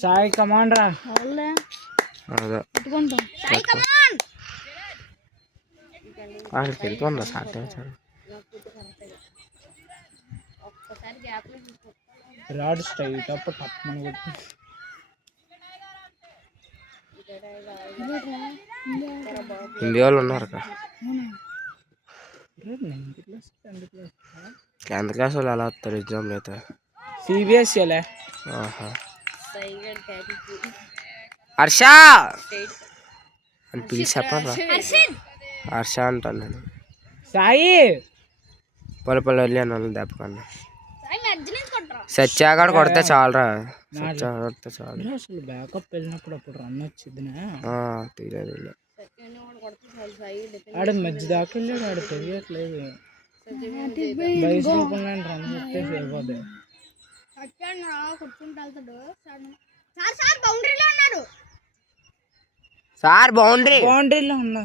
Sai command రా. వెళ్తుందా sir rod straight up టప్మని కొట్టి హిందీ వాళ్ళు ఉన్నారు కదా. 10th క్లాస్ వాళ్ళు ఎలా వస్తారు ఎగ్జామ్లు అయితే? సిబిఎస్ఈలే. హర్ష అని పిలిచి చెప్పరా? హర్ష అంటాను నేను. సాయి పొలపల్లి వెళ్ళాను వాళ్ళు దెబ్బకన్నా. సత్యాగాడు కొడితే చాలరా. సత్యాగాడు కొడితే చాలు. అసలు బ్యాకప్ వెళ్ళినప్పుడు అప్పుడు రన్ వచ్చింది. తీయలేదు. ఆడ మధ్య దాకా వెళ్ళాడు. ఆడ తెలియట్లేదు. బయట రూపంలో రన్ వస్తే సరిపోద్ది. సార్ బౌండరీలో ఉన్నా.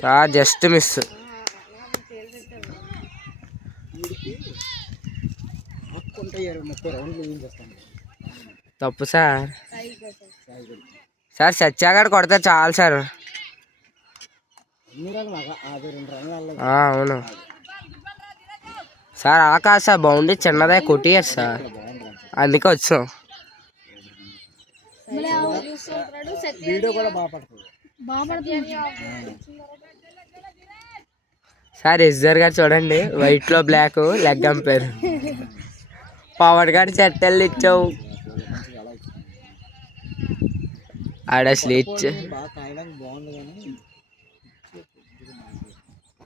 Sir just miss. తప్పు సార్. సార్ సత్యాగాడు కొడితే చాలు సార్. అవును సార్. అలా కాదు సార్, బౌండరీ చిన్నదే కొట్టియచ్చు సార్, అందుకే వచ్చాం. సార్ ఎస్ఆర్ గారు చూడండి, వైట్ లో బ్లాక్ లెగ్ అంపేర్. పవన్ గారు చెట్టెళ్ళు ఇచ్చావు. ఆడ అసలు ఇచ్చే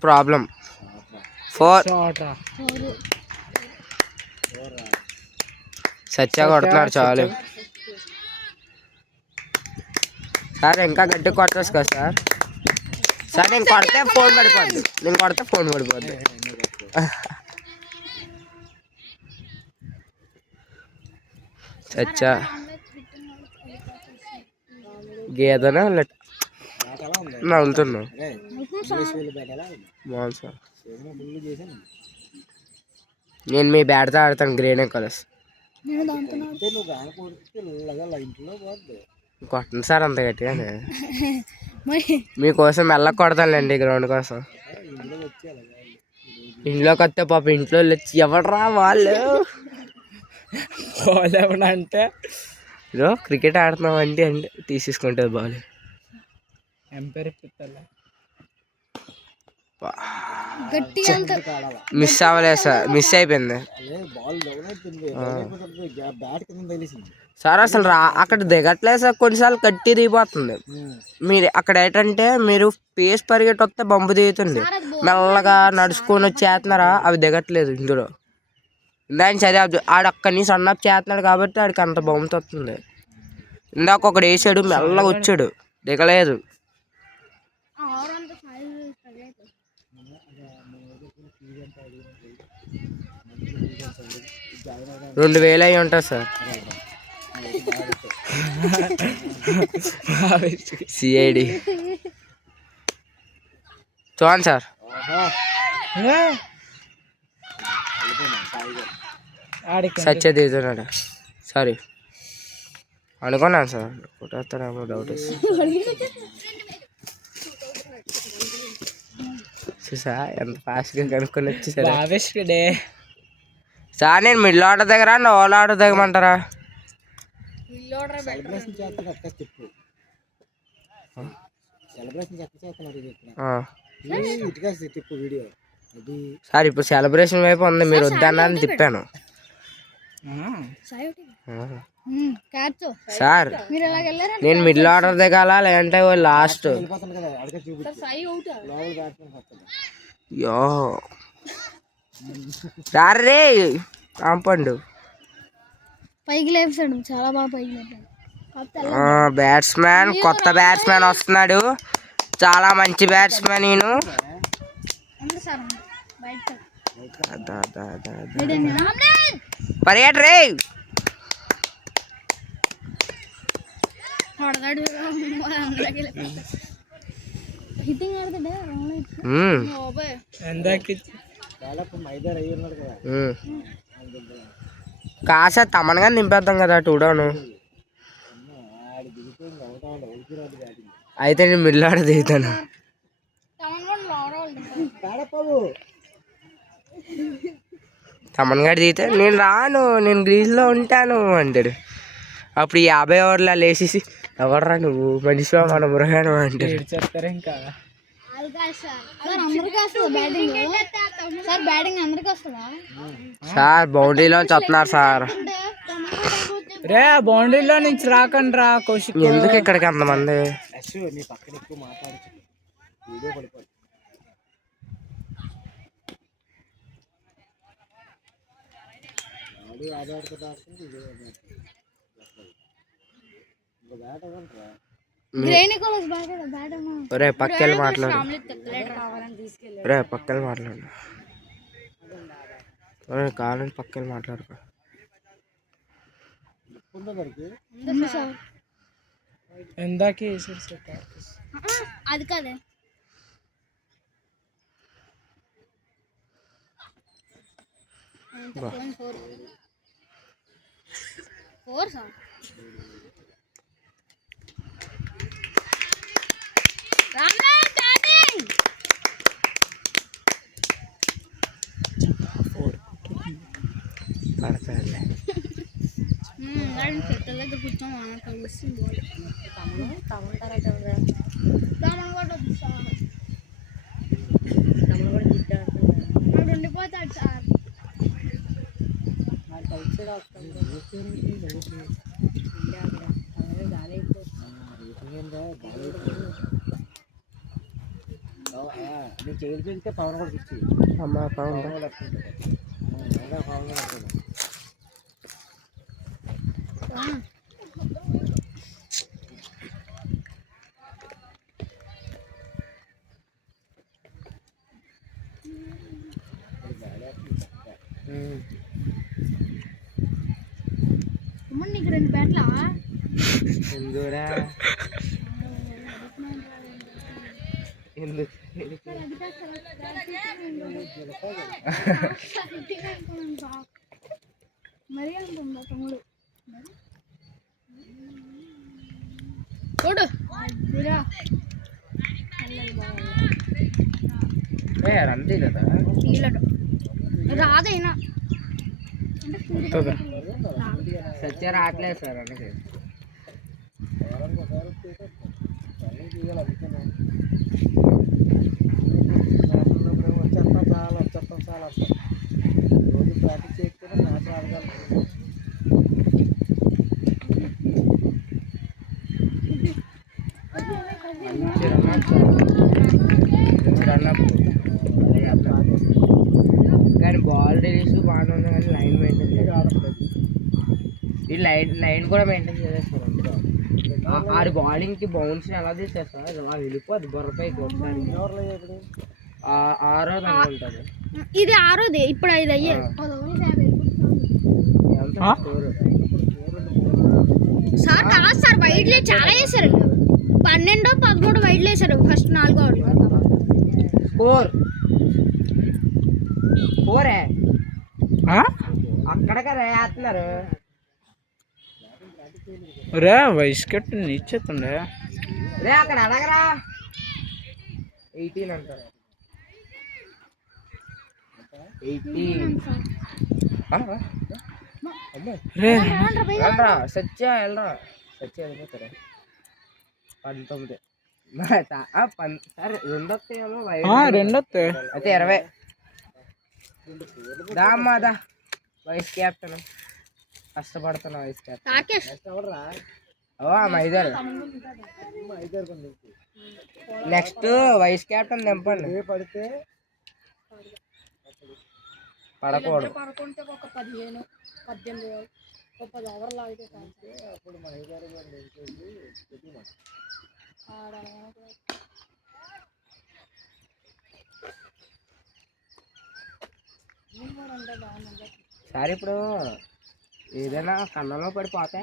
ప్రాబ్లం 4. సత్య కొడుతున్నాడు చాలు సార్. ఇంకా గట్టి కొట్టచ్చు కదా సార్. సార్ నేను కొడితే ఫోన్ పడిపోద్ది. సత్య గేదెనా నవ్వుతున్నావు బాగుంది సార్. నేను మీ బ్యాట్తో ఆడతాను. గ్రీన్ కలర్స్ కొట్టండి సార్ అంత గట్టిగానే. మీకోసం మెల్ల కొడతానులేండి గ్రౌండ్ కోసం. ఇంట్లోకి వస్తే పాప ఇంట్లో ఎవడరా వాళ్ళు అంటే ఇదో క్రికెట్ ఆడుతున్నాం అంటే తీసేసుకుంటుంది బాల్. ఎంపైర్ మిస్ అవ్వలేదు సార్, మిస్ అయిపోయింది సార్. అసలు అక్కడ దిగట్లేదు సార్, కొన్నిసార్లు కట్టి దిగిపోతుంది. మీరు అక్కడ ఏంటంటే మీరు పేస్ పరిగెట్టి వస్తే బంపు దిగుతుంది, మెల్లగా నడుచుకొని వచ్చి చేస్తున్నారా అవి దిగట్లేదు. ఇందులో దాని చదివి ఆడు అక్కడి నుంచి సన్నప్ చేస్తున్నాడు కాబట్టి ఆడికి అంత బంపు వస్తుంది. ఇందాక ఒకడు వేసాడు, మెల్లగా వచ్చాడు, దిగలేదు. 2000 అయి ఉంటుంది సార్. సిఐడి చూడండి సార్. సత్య దిగుతున్నాడు. సారీ అనుకున్నాను సార్, కొట్టేస్తాడేమో డౌట్ చూసా ఎంత ఫాస్ట్గా కనుక్కొని వచ్చేసరి. సార్ నేను మిడిల్ ఆర్డర్ దగ్గర ఓవర్ ఆర్డర్ దిగమంటారా? సార్ ఇప్పుడు సెలబ్రేషన్ వైపు ఉంది, మీరు వద్దన్నారని తిప్పాను సార్. నేను మిడిల్ ఆర్డర్ దిగాల లేదంటే లాస్ట్? యో సార్ రే కాంపౌండ్ పైకి లేపాడు, చాలా బాగా పైకి లేపాడు. బ్యాట్స్మెన్ కొత్త బ్యాట్స్మెన్ వస్తున్నాడు, చాలా మంచి బ్యాట్స్మెన్. నేను పరిగెట్ రే. కాసా తమనగా నింపేద్దాం కదా టూడోను. అయితే నేను మిడిల్ ఆడ దిగుతాను. తమన్ గారు దిగితే నేను రాను, నేను గ్రీజ్లో ఉంటాను అంటాడు. అప్పుడు 50 ఓవర్లు లేచేసి ఎవర్రా నువ్వు మనిషివా మన మృగాను అంటాడు. చెప్తారు ఇంకా సార్ బౌండరీలో వస్తున్నారు సార్. రే బౌండరీలో నుంచి రాకండి రా కౌశిక్. ఎందుకు ఇక్కడికి అంతమంది? రే పక్కన మాట్లాడు, రే పక్కన మాట్లాడు, కావాలని పక్కన మాట్లాడు. ఎందాక అది కాదే పడతాడులే. ఉండిపోతాడు సార్. చేస్తే పవన్ కూడా పిచ్చి అమ్మా పవన్ నీకు 2 బ్యాట్లా ఎందురా? ఎందుకు మరి అంటుందా తమ్ముడు? చూడు రండి కదా రాదైనా సత్య రావట్లేదు సార్ అందుకే. వచ్చేస్తాం చాలా రోజు ప్రాక్టీస్ చేయకపోతే మ్యాచ్ ఆడగలుగుతాం. కానీ బాల్ రిలీజ్ బాగానే ఉంది, కానీ లైన్ మెయింటైన్ చేయడం. ఈ లైన్ కూడా మెయింటైన్ చేసేస్తారు. ఆడి బౌలింగ్కి బౌన్స్ ఎలా తీసేస్తారు, అలా వెళ్ళిపోద్ది బుర్రపైకి ఒకసారి. 6వ అనుకుంటారు. ఇది 6వది, ఇప్పుడు 5 అయ్యాయి. సార్ కాదు సార్, వైడ్లే చాలా వేసారు. 12, 13 వైడ్లు వేసారు ఫస్ట్ 4 ఓవర్లు. 4 అక్కడగా వేస్తున్నారు. రే వయసు కట్టు ఇచ్చేస్తుండే రే అక్కడ అడగరా. 18 అంటారు. 18 వెళ్ళరా సత్య, వెళ్ళరా సత్య వెళ్ళిపోతారా. 19 సరే 2 వస్తాయేమో, 2 వస్తాయి అయితే 20. దామాదా వైస్ క్యాప్టెన్ కష్టపడుతున్నా. వైస్ క్యాప్టెన్ మైదారు. నెక్స్ట్ వైస్ క్యాప్టెన్ దింపండి. పడితే పడకూడదు. పడుకుంటే ఒక 15, 18, 10 ఓవర్లు ఆగితే అప్పుడు సార్ ఇప్పుడు ఏదైనా కన్నంలో పడిపోతే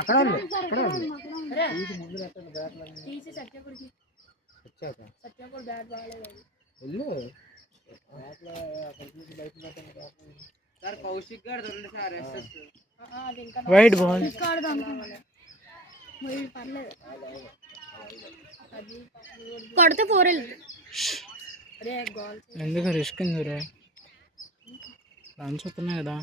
అక్కడ ఉంది అక్కడ ఉంది. వెళ్ళు. సార్ కౌశిక్ గారు ఉంది సార్ ఎస్ఎస్ వైట్ బాల్ కొడితే 4 ఎందుకు రిస్క్ ఎందుకురా రన్స్ వస్తున్నాయి కదా.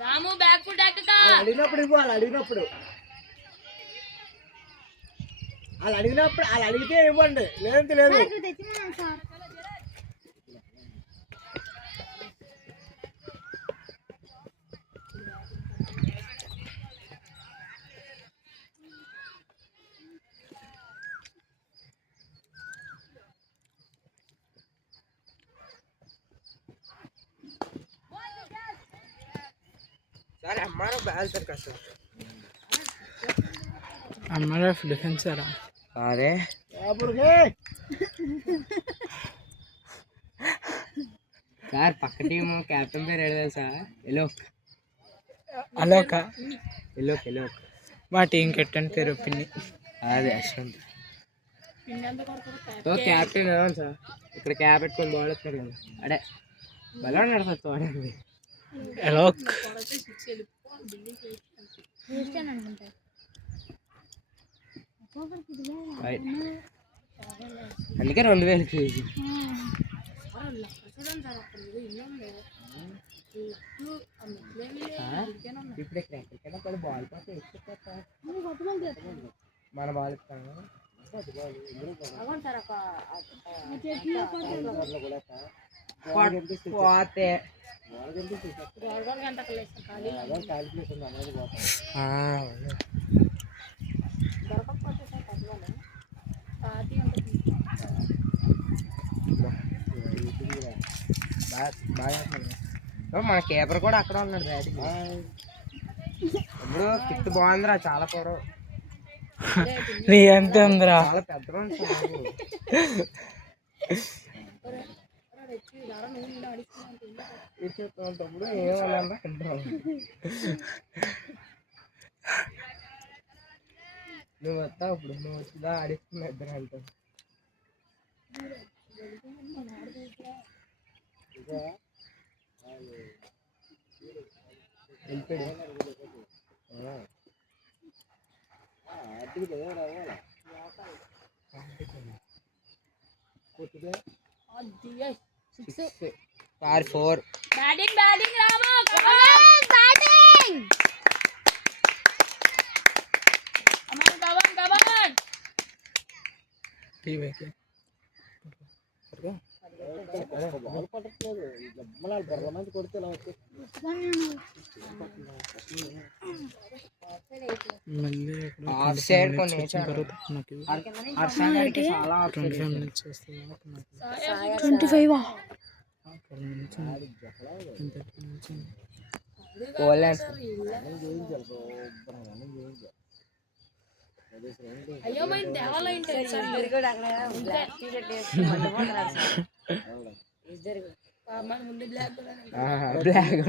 రాము బ్యాక్ ఫుట్ అడిగినప్పుడు ఇవ్వు, వాళ్ళు అడిగినప్పుడు వాళ్ళు అడిగితే ఇవ్వండి, లేదంటే లేదు. సార్ ఎంఆర్ఓ బ్యాల్ సార్ కదా సార్. ఎంఆర్ఎఫ్ డిఫెన్సరా అరే సార్ పక్క టీం క్యాప్టెన్ పేరు ఏడు సార్. ఎలోక్ అలోక ఎలోక్ ఎలోక్. మా టీం కెప్టెన్ పేరు పిన్ని. అదే అశ్వంత్ క్యాప్టెన్ ఎవరు సార్? ఇక్కడ క్యాప్ పెట్టుకొని బాల్ వస్తారు కదా అడే బలా నడవచ్చు చూడండి. అలోక్ అందుకే 2000కి ఇప్పుడు ఎక్కడికైనా పడి బాల్ పోతే మన బాల్ ఇస్తాను. పోతే మన కీపర్ కూడా అక్కడ ఉన్నాడు బ్యాటింగ్. ఇప్పుడు కిట్ బాగుందిరా చాలా పొడవు. నీ ఎంత ఉందిరా? చాలా పెద్ద మనిషి. ఇచ్చేటప్పుడు ఏమన్నా నువ్వు వస్తావు ఇప్పుడు, నువ్వు వచ్చిదా ఆడిస్తున్నా ఇద్దరు వెళ్తావు. Par 4. Batting Rama. Come on, batting. Come on. TV కి బాల్ పట్టట్లేదు, జమ్మలాలు బర్రమంది కొడితే ఇలా వచ్చి మళ్ళీ ఆఫ్ సైడ్ కొన్ని తర్వాత నాకు అర్షానికి చాలా 25 మినిట్స్ వస్తుంది. 25 పోలాండ్ అయ్యో మరి దేవాలయం ముందు బ్లాక్ బ్లాక్